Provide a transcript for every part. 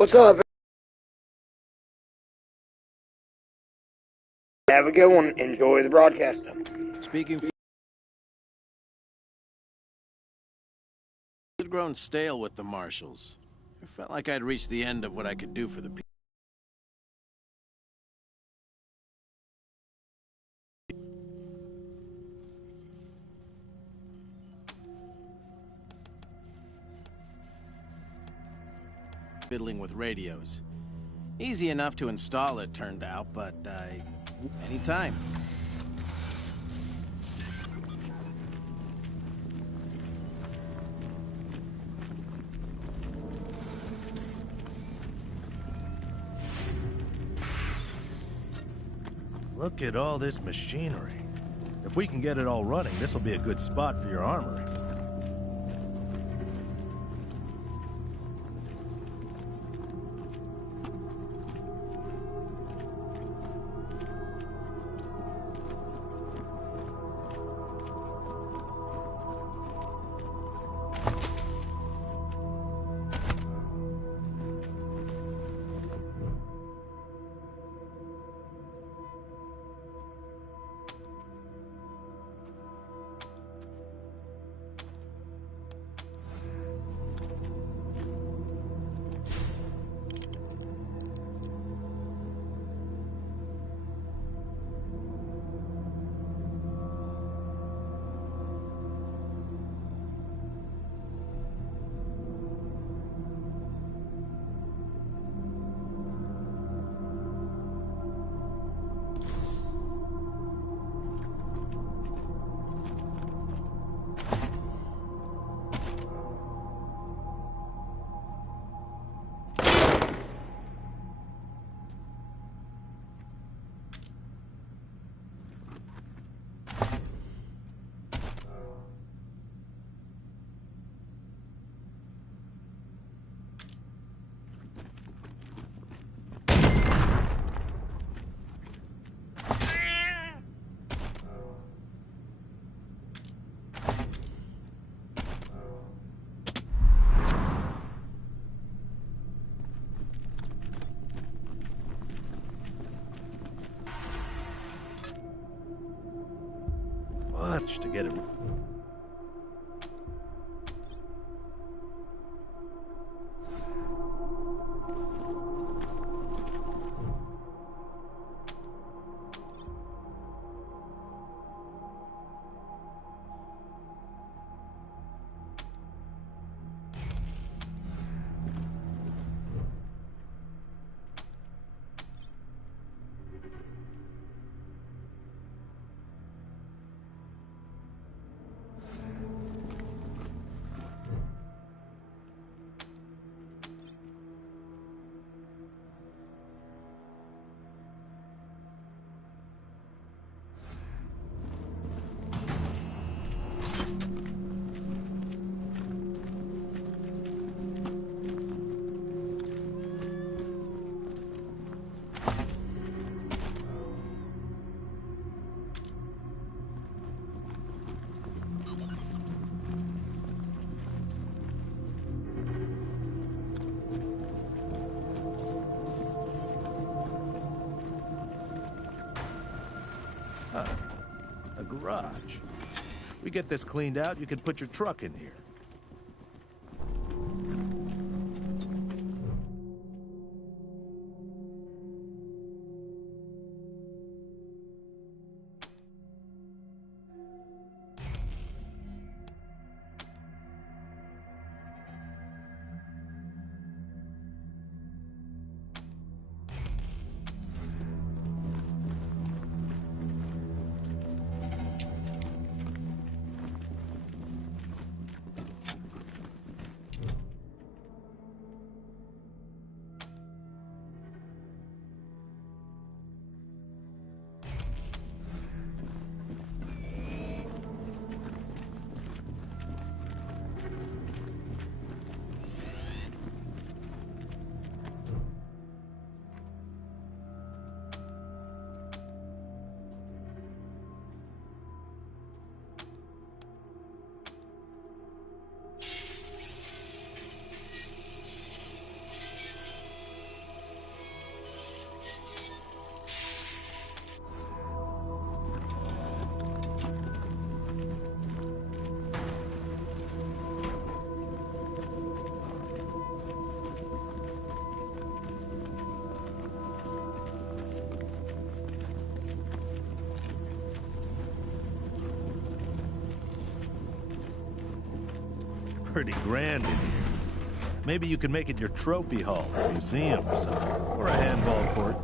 What's up? Have a good one. Enjoy the broadcast. Speaking. I'd grown stale with the marshals. I felt like I'd reached the end of what I could do for the people. Fiddling with radios. Easy enough to install, it turned out, but anytime. Look at all this machinery. If we can get it all running, this will be a good spot for your armory. To get it. A garage. We get this cleaned out, you can put your truck in here. Pretty grand in here. Maybe you can make it your trophy hall, museum or something, or a handball court.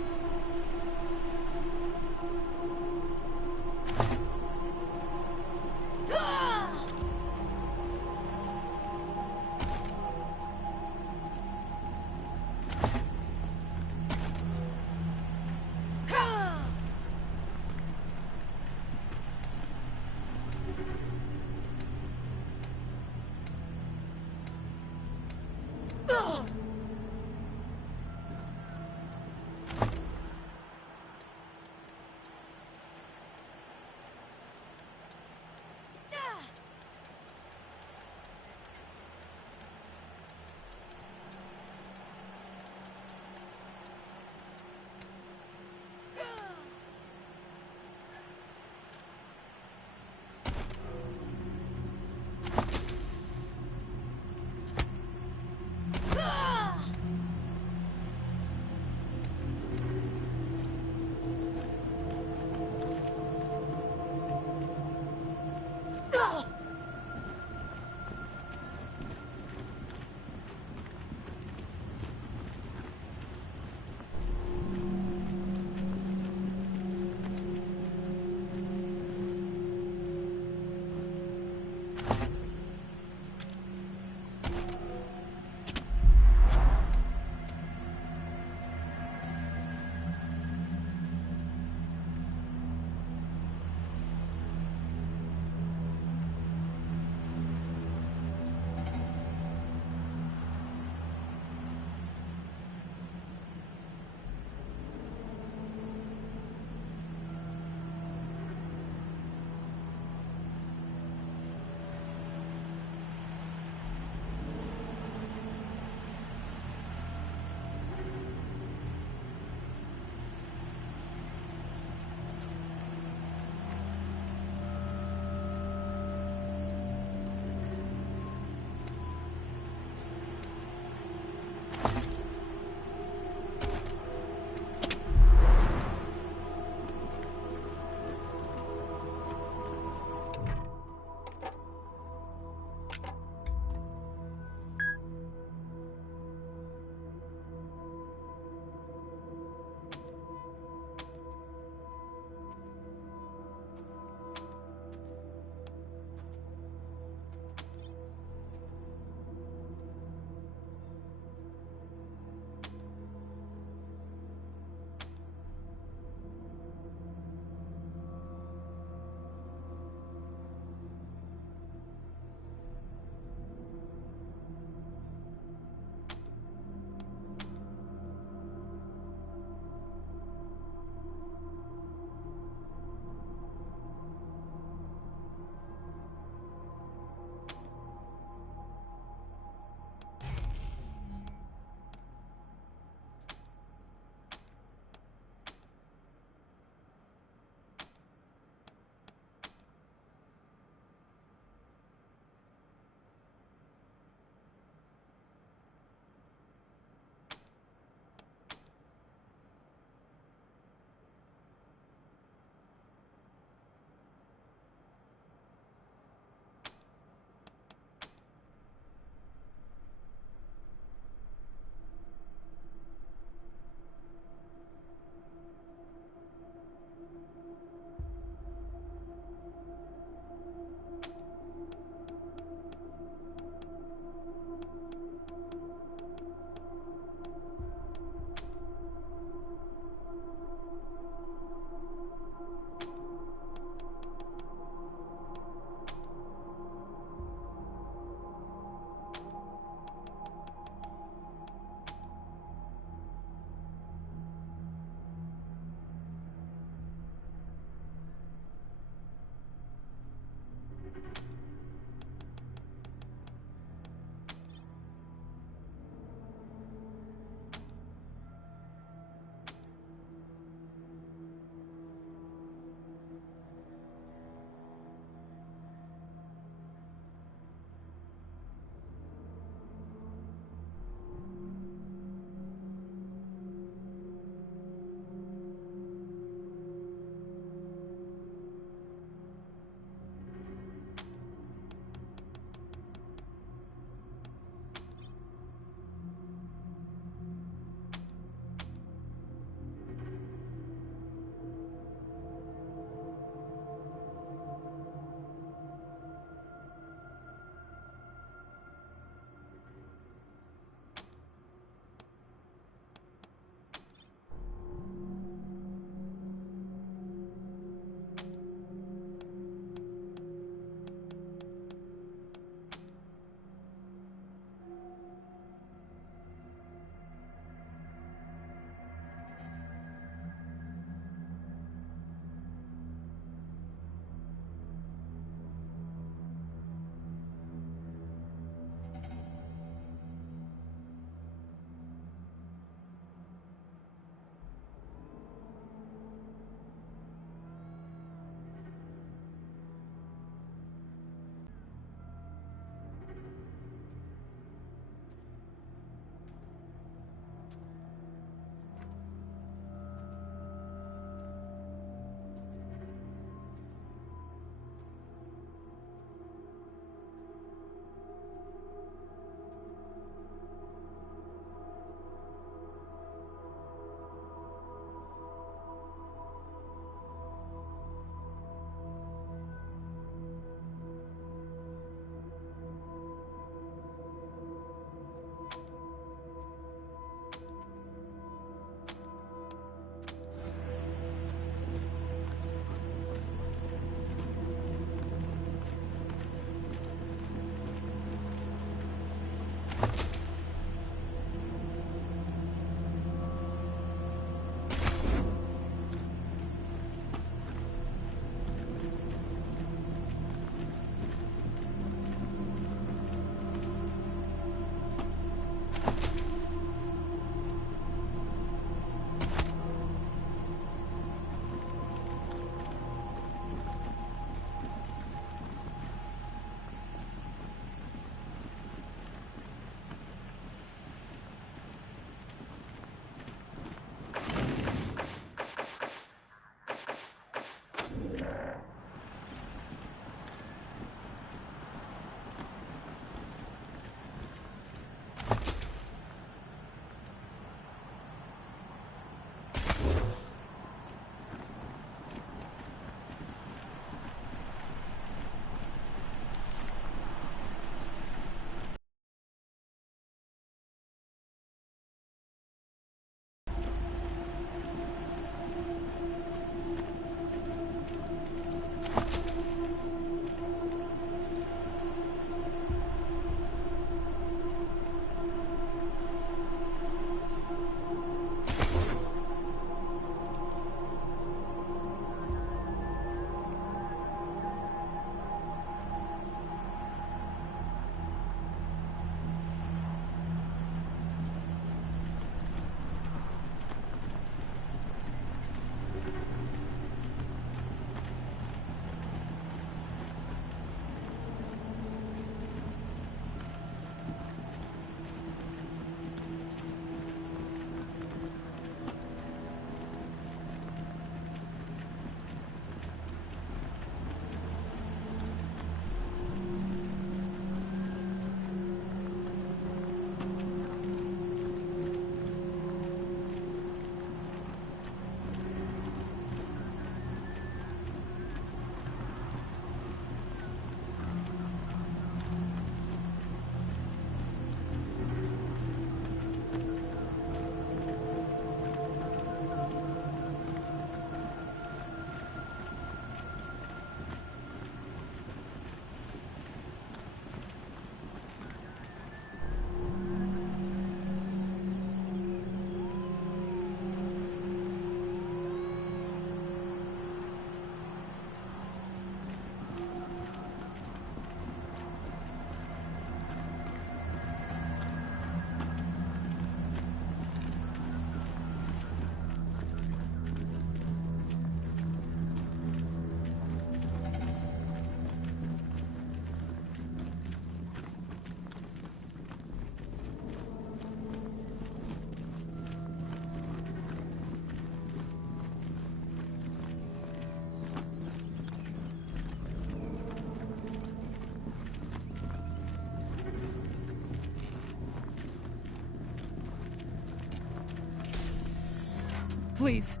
Please,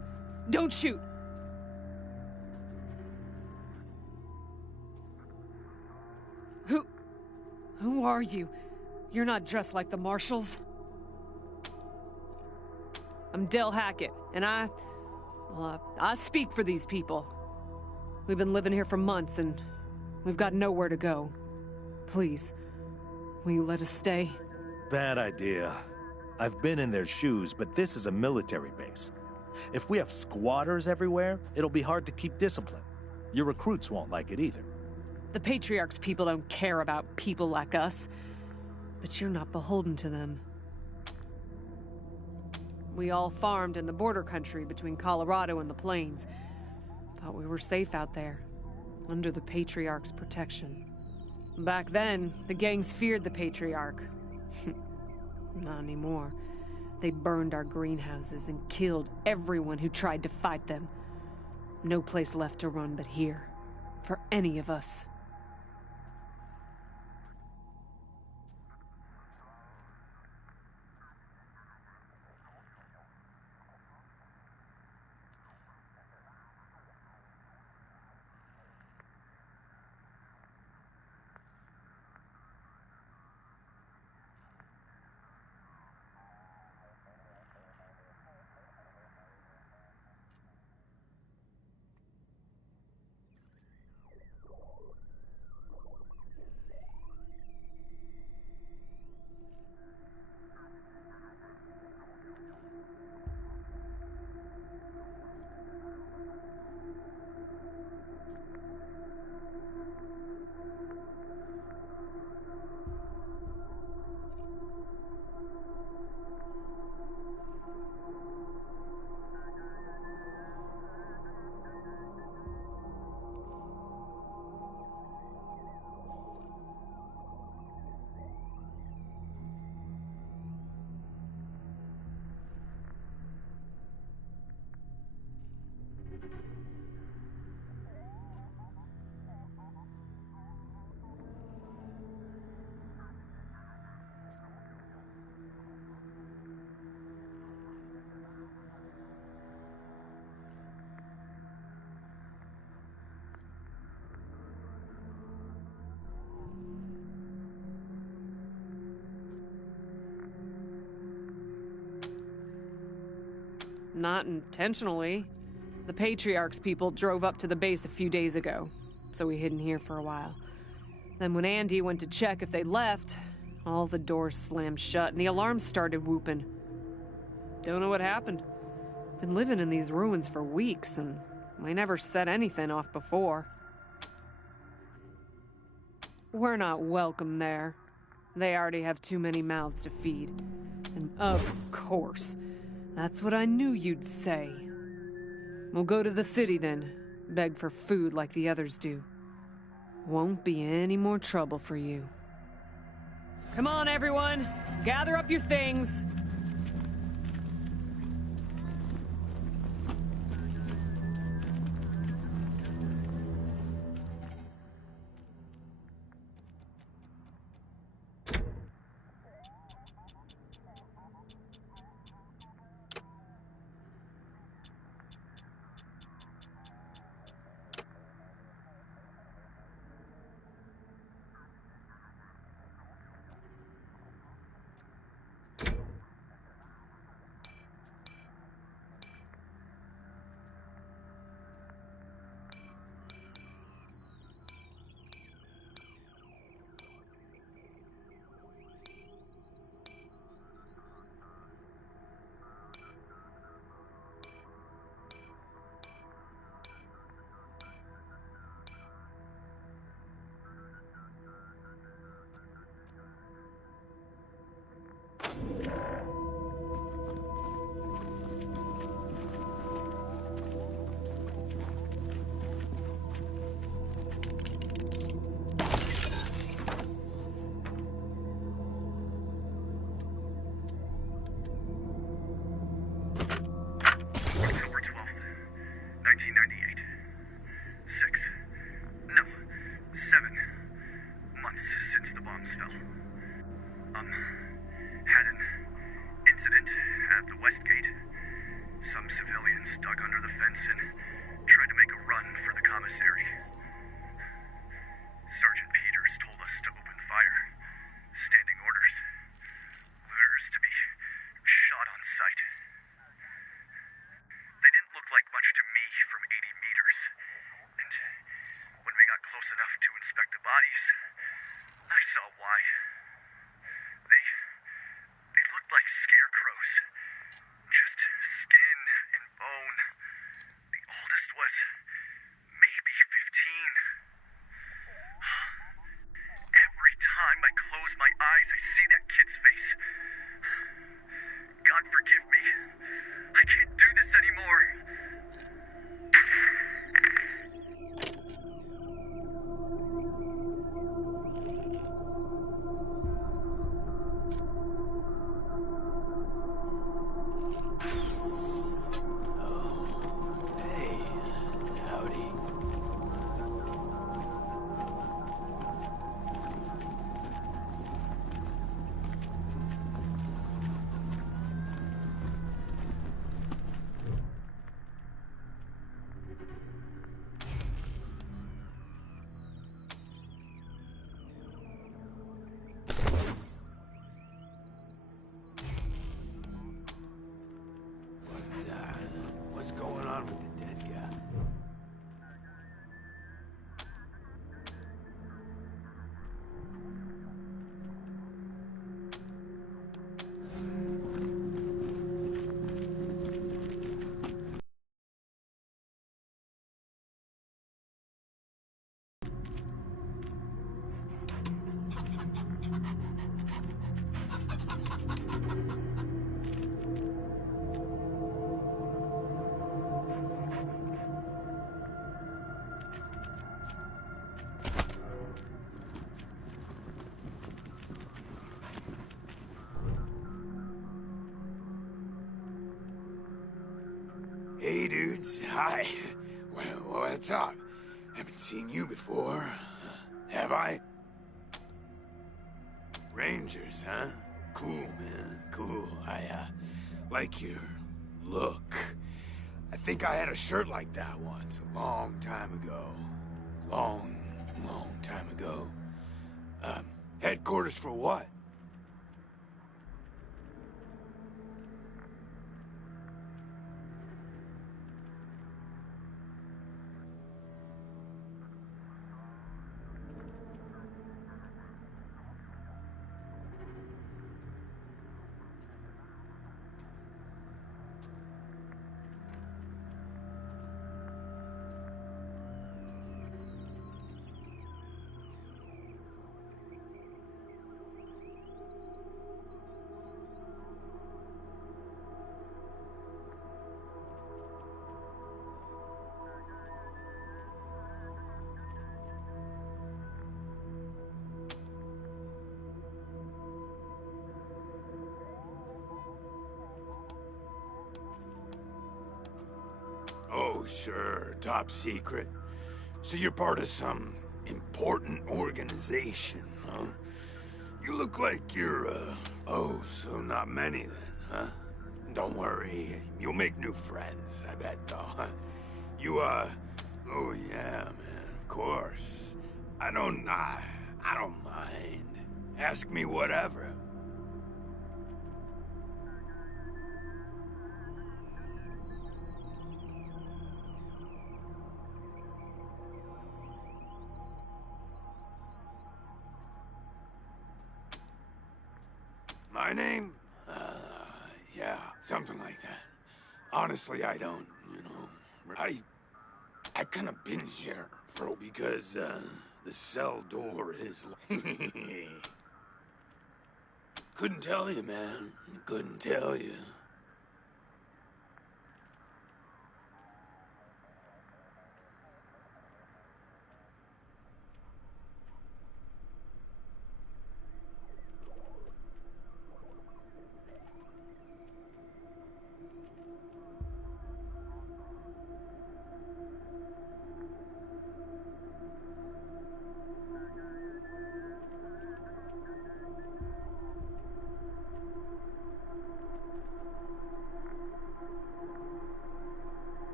don't shoot. Who are you? You're not dressed like the marshals. I'm Del Hackett, and I speak for these people. We've been living here for months, and we've got nowhere to go. Please, will you let us stay? Bad idea. I've been in their shoes, but this is a military base. If we have squatters everywhere, it'll be hard to keep discipline. Your recruits won't like it either. The Patriarch's people don't care about people like us. But you're not beholden to them. We all farmed in the border country between Colorado and the plains. Thought we were safe out there, under the Patriarch's protection. Back then, the gangs feared the Patriarch. Not anymore. They burned our greenhouses and killed everyone who tried to fight them. No place left to run but here, for any of us. Not intentionally. The Patriarch's people drove up to the base a few days ago, so we hid in here for a while. Then when Andy went to check if they left, all the doors slammed shut and the alarms started whooping. Don't know what happened. Been living in these ruins for weeks, and we never set anything off before. We're not welcome there. They already have too many mouths to feed. And of course, that's what I knew you'd say. We'll go to the city then, beg for food like the others do. Won't be any more trouble for you. Come on, everyone! Gather up your things! dug under the fence and tried to make a run for the commissary. Sergeant Peters told us to open fire. Standing orders. Looters to be shot on sight. They didn't look like much to me from 80 meters. And when we got close enough to inspect the bodies, I saw why. They looked like scarecrows. Just skin and bone. The oldest was maybe 15. Every time I close my eyes, I see that kid's face. God forgive me. I can't do this anymore. Hey, howdy. What's going on with the dead guy? Hey, dudes. Hi. Well, what's up? Haven't seen you before. Have I? Rangers, huh? Cool, man. Cool. I like your look. I think I had a shirt like that once, a long time ago. Long time ago. Headquarters for what? Oh, sure. Top secret. So you're part of some important organization, huh? You look like you're, so not many then, huh? Don't worry. You'll make new friends, I bet, though. You, oh yeah, man, of course. I don't mind. Ask me whatever. My name? Yeah, something like that. Honestly, I don't, I kind of been here because, the cell door is... Couldn't tell you, man. Couldn't tell you.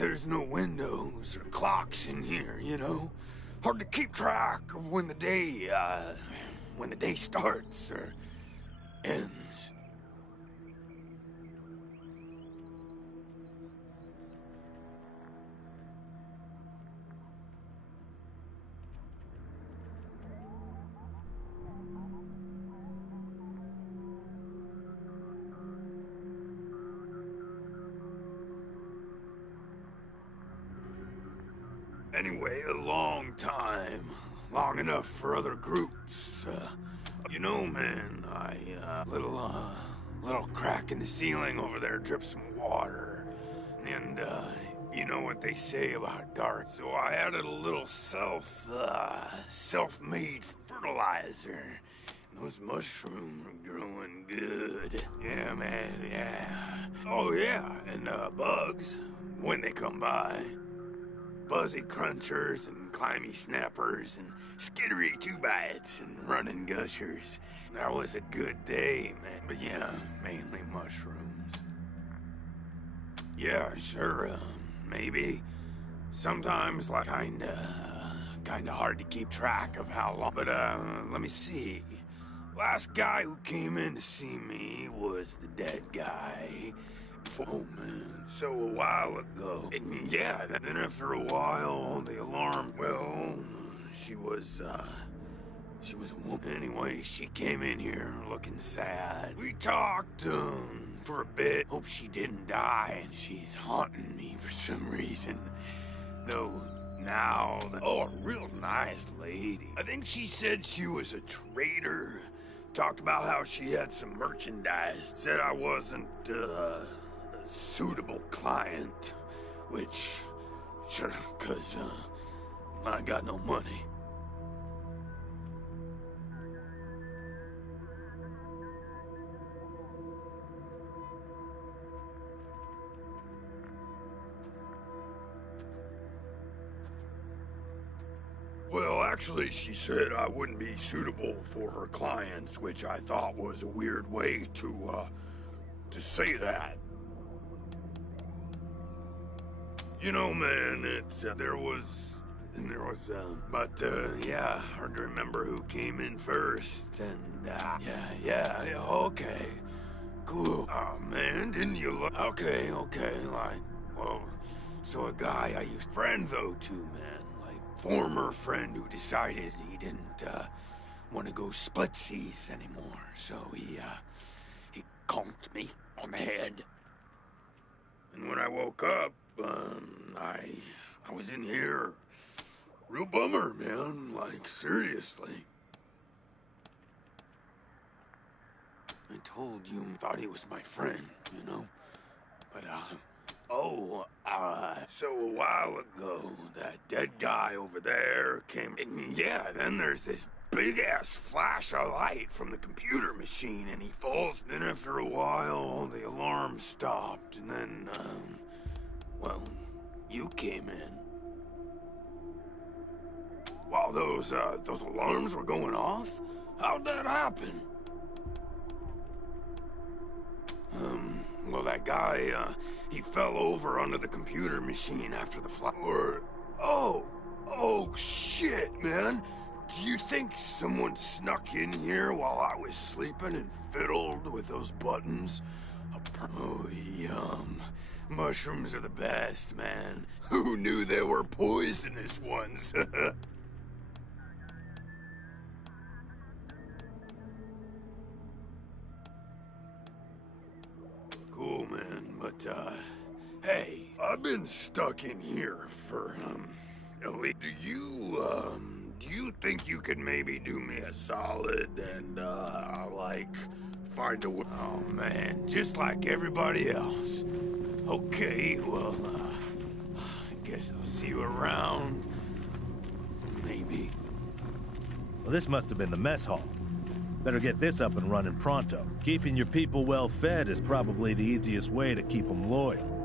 there's no windows or clocks in here, you know? Hard to keep track of when the day starts or ends. Anyway, a long time. Long enough for other groups. You know, man, little crack in the ceiling over there drips some water. And, you know what they say about dark. So I added a little self-made fertilizer. Those mushrooms are growing good. Yeah, man, yeah. Oh, yeah, and, bugs, when they come by. Buzzy crunchers and climby snappers and skittery two-bites and running gushers. That was a good day, man. But yeah, mainly mushrooms. Yeah, sure, maybe. Sometimes, like, kinda hard to keep track of how long. But, let me see. Last guy who came in to see me was the dead guy. Oh, man, so a while ago. And yeah, then after a while, the alarm, well, she was a woman. Anyway, she came in here looking sad. We talked, for a bit. Hope she didn't die, and she's haunting me for some reason. Though, now, oh, a real nice lady. I think she said she was a trader. Talked about how she had some merchandise. Said I wasn't, suitable client, which, sure, 'cause, I got no money. Well, actually, she said I wouldn't be suitable for her clients, which I thought was a weird way to say that. You know, man, yeah, hard to remember who came in first, and, yeah, okay, cool. Oh, man, didn't you look? Okay, like, well, so a guy I used friend, though, too, man, like, former friend who decided he didn't, want to go splitsies anymore, so he conked me on the head. And when I woke up, I was in here. Real bummer, man. Like, seriously. I told you, thought he was my friend, you know? But, so a while ago, that dead guy over there came, and yeah, then there's this big-ass flash of light from the computer machine, and he falls. Then after a while, the alarm stopped, and then, well, you came in. While those alarms were going off? How'd that happen? Well, that guy, he fell over onto the computer machine after the flash. Oh, shit, man. Do you think someone snuck in here while I was sleeping and fiddled with those buttons? Oh, yum. Mushrooms are the best, man. Who knew there were poisonous ones? Cool, man, but, hey, I've been stuck in here for, at least, do you think you could maybe do me a solid and, like, find a way? Oh, man, just like everybody else. Okay, well, I guess I'll see you around. Maybe. Well, this must have been the mess hall. Better get this up and running pronto. Keeping your people well fed is probably the easiest way to keep them loyal.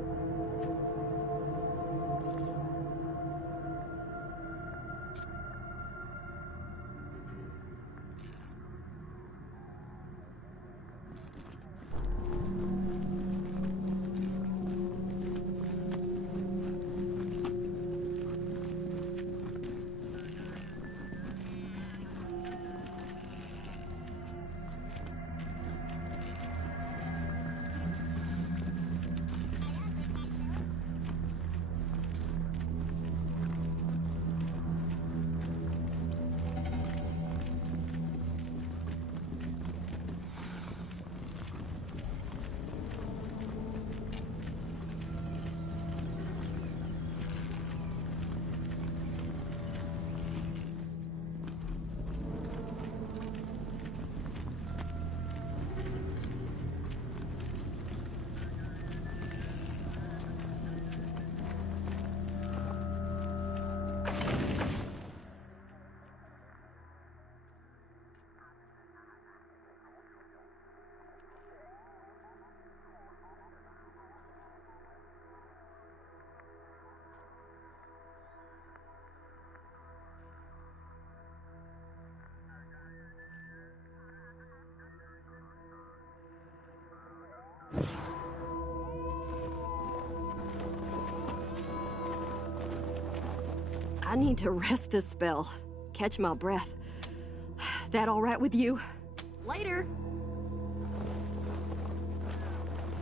I need to rest a spell. Catch my breath. That all right with you? Later.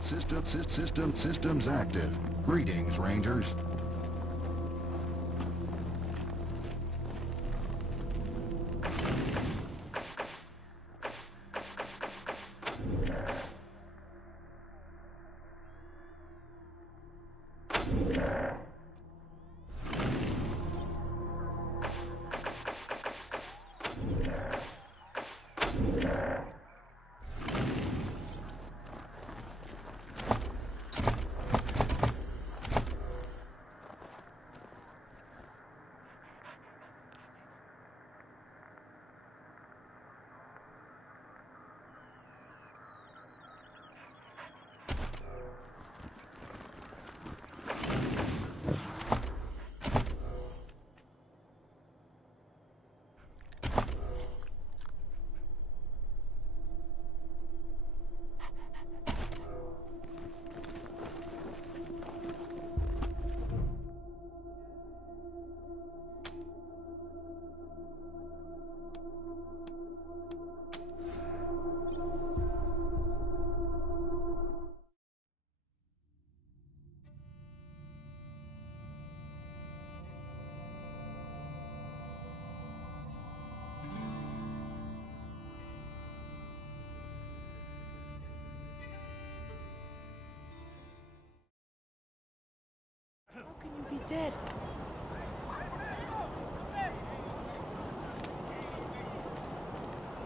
Systems active. Greetings, Rangers.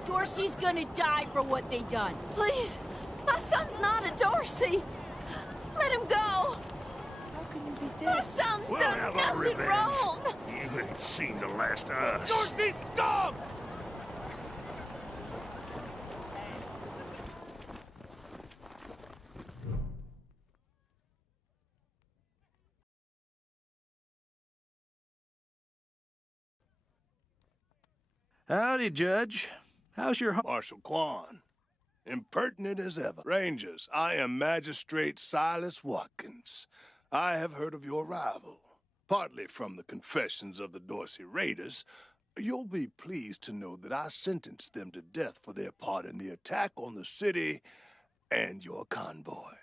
Dorsey's gonna die for what they done. Please! My son's not a Dorsey! Let him go! How can you be dead? My son's We'll done have our nothing revenge. wrong! You ain't seen the last of us. Dorsey scum! Howdy, Judge. How's your... Marshal Quan, impertinent as ever. Rangers, I am Magistrate Silas Watkins. I have heard of your arrival, partly from the confessions of the Dorsey Raiders. You'll be pleased to know that I sentenced them to death for their part in the attack on the city and your convoy.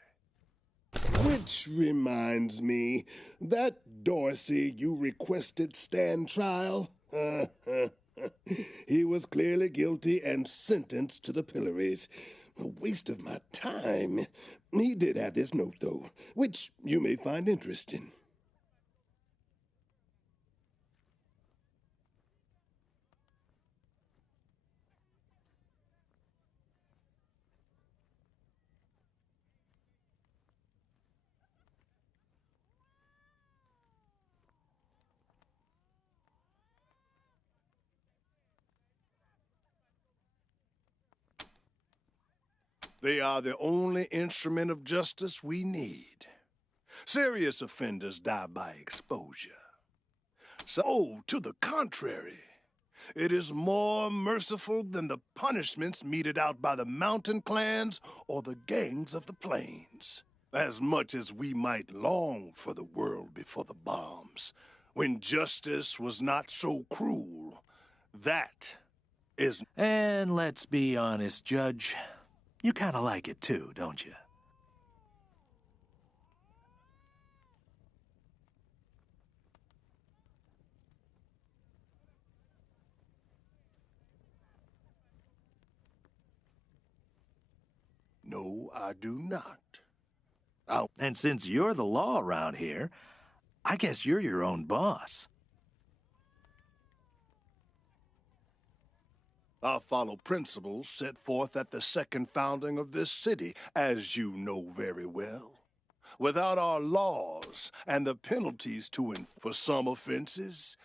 Which reminds me, that Dorsey you requested stand trial? He was clearly guilty and sentenced to the pillories. A waste of my time. He did have this note, though, which you may find interesting. They are the only instrument of justice we need. Serious offenders die by exposure. So, to the contrary, it is more merciful than the punishments meted out by the mountain clans or the gangs of the plains. As much as we might long for the world before the bombs, when justice was not so cruel, that is... And let's be honest, Judge. You kind of like it too, don't you? No, I do not. And since you're the law around here, I guess you're your own boss. I follow principles set forth at the second founding of this city, as you know very well. Without our laws and the penalties for some offenses,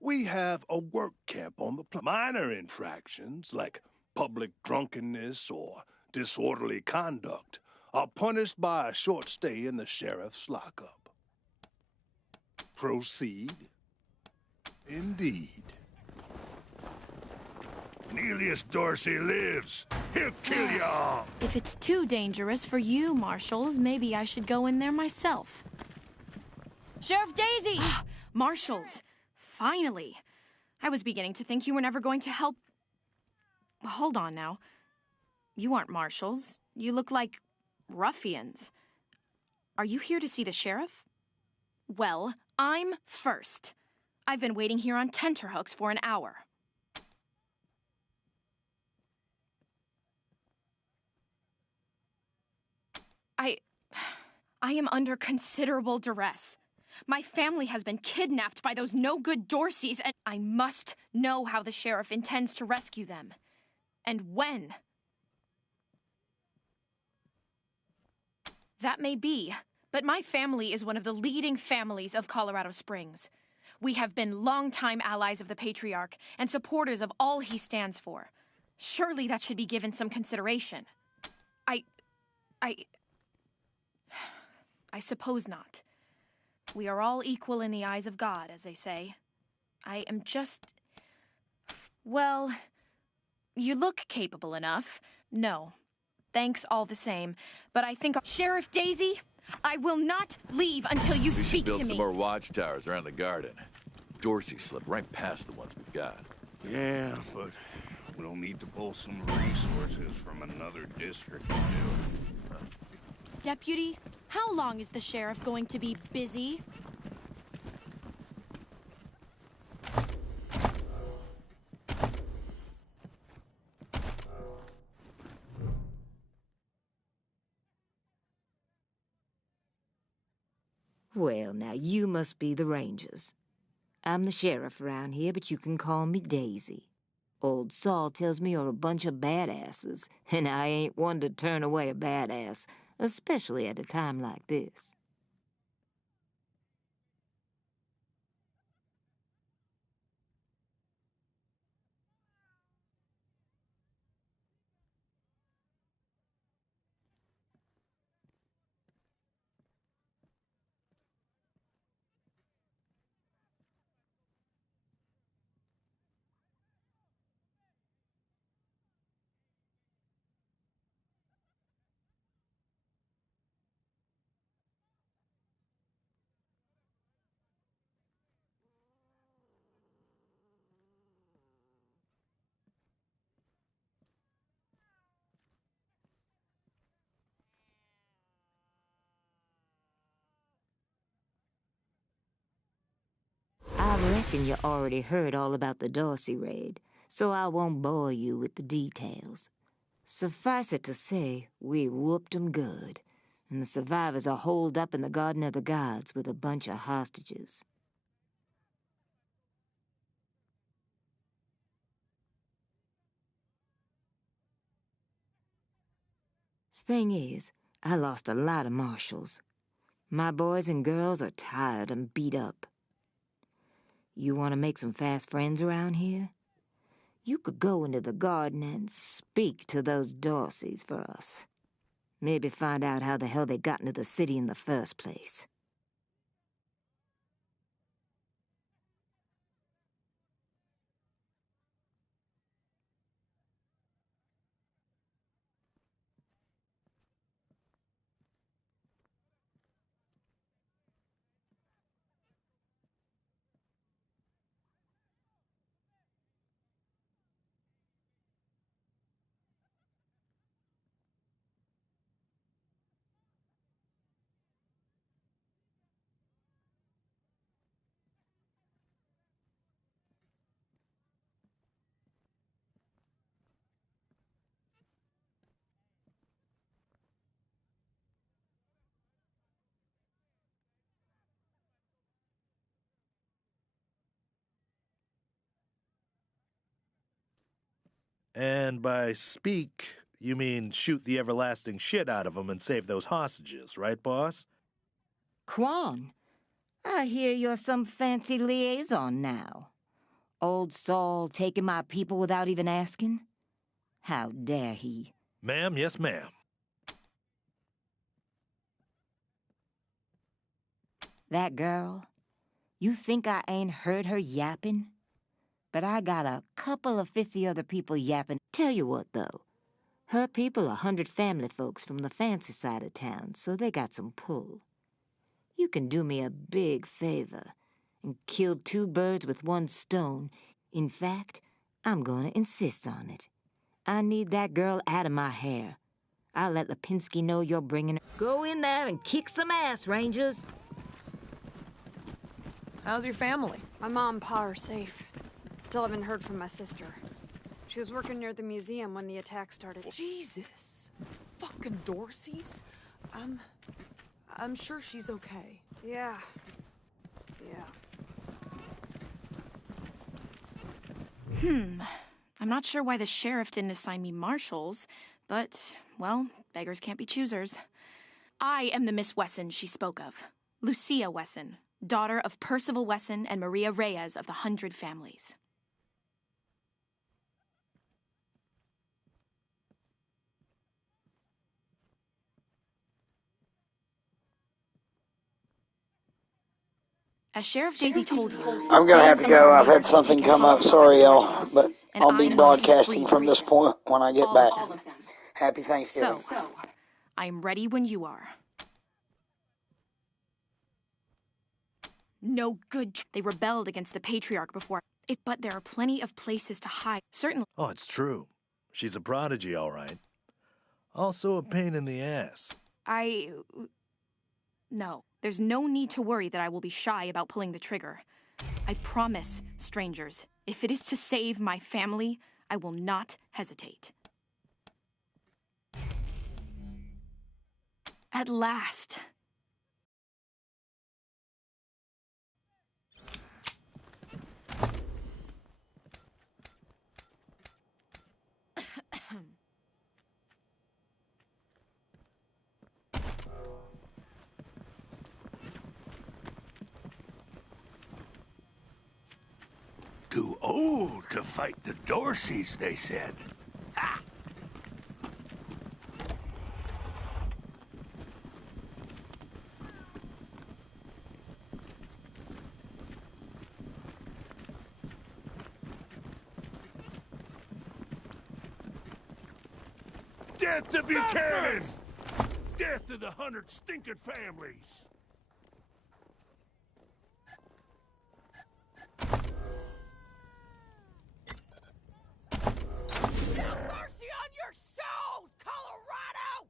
we have a work camp on the minor infractions like public drunkenness or disorderly conduct are punished by a short stay in the sheriff's lockup. Proceed. Indeed. Cornelius Dorsey lives. He'll kill y'all. If it's too dangerous for you, Marshals, maybe I should go in there myself. Sheriff Daisy! Marshals! Finally. I was beginning to think you were never going to help. Hold on now. You aren't marshals. You look like ruffians. Are you here to see the sheriff? Well, I'm first. I've been waiting here on tenterhooks for an hour. I am under considerable duress. My family has been kidnapped by those no-good Dorseys, and I must know how the sheriff intends to rescue them. And when. That may be, but my family is one of the leading families of Colorado Springs. We have been longtime allies of the Patriarch and supporters of all he stands for. Surely that should be given some consideration. I suppose not. We are all equal in the eyes of God, as they say. I am just... Well, you look capable enough. No, thanks all the same. But I think... Sheriff Daisy, I will not leave until you speak to me. We should build some more watchtowers around the garden. Dorsey slipped right past the ones we've got. Yeah, but we'll need to pull some resources from another district to do it. Deputy, how long is the sheriff going to be busy? Well, now you must be the Rangers. I'm the sheriff around here, but you can call me Daisy. Old Saul tells me you're a bunch of badasses, and I ain't one to turn away a badass, especially at a time like this. I reckon you already heard all about the Dorsey raid, so I won't bore you with the details. Suffice it to say, we whooped 'em good, and the survivors are holed up in the Garden of the Gods with a bunch of hostages. Thing is, I lost a lot of marshals. My boys and girls are tired and beat up. You want to make some fast friends around here? You could go into the garden and speak to those Dorseys for us. Maybe find out how the hell they got into the city in the first place. And by speak, you mean shoot the everlasting shit out of them and save those hostages, right, boss? Quan, I hear you're some fancy liaison now. Old Saul taking my people without even asking? How dare he? Ma'am, yes, ma'am. That girl, you think I ain't heard her yapping? But I got a couple of 50 other people yapping. Tell you what, though. Her people are 100 family folks from the fancy side of town, so they got some pull. You can do me a big favor and killed 2 birds with 1 stone. In fact, I'm gonna insist on it. I need that girl out of my hair. I'll let Lipinski know you're bringing her. Go in there and kick some ass, Rangers. How's your family? My mom and pa are safe. Still haven't heard from my sister. She was working near the museum when the attack started. Jesus. Fucking Dorseys? I'm sure she's okay. Yeah. I'm not sure why the sheriff didn't assign me marshals, but, well, beggars can't be choosers. I am the Miss Wesson she spoke of. Lucia Wesson, daughter of Percival Wesson and Maria Reyes of the 100 Families. As Sheriff Daisy told you, I'm gonna have to go. I've had something come up. Sorry, y'all, but I'll be broadcasting from this point when I get back. Happy Thanksgiving. So, I'm ready when you are. No good. They rebelled against the Patriarch before. But there are plenty of places to hide. Certainly. Oh, it's true. She's a prodigy, all right. Also a pain in the ass. No. There's no need to worry that I will be shy about pulling the trigger. I promise, strangers, if it is to save my family, I will not hesitate. At last. Too old to fight the Dorseys, they said. Ha! Death to Buchanan! Death to the 100 stinking families! Mercy on your souls, Colorado!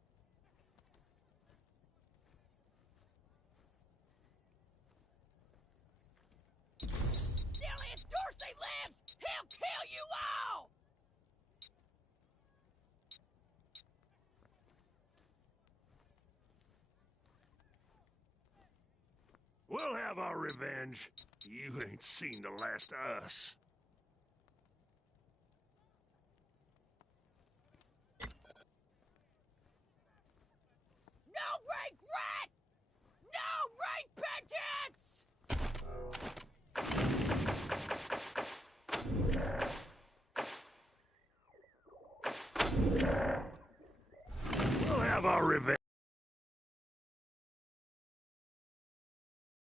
Nearly as Dorsey lives, he'll kill you all! We'll have our revenge. You ain't seen the last of us. No regret! No repentance! We'll have our revenge.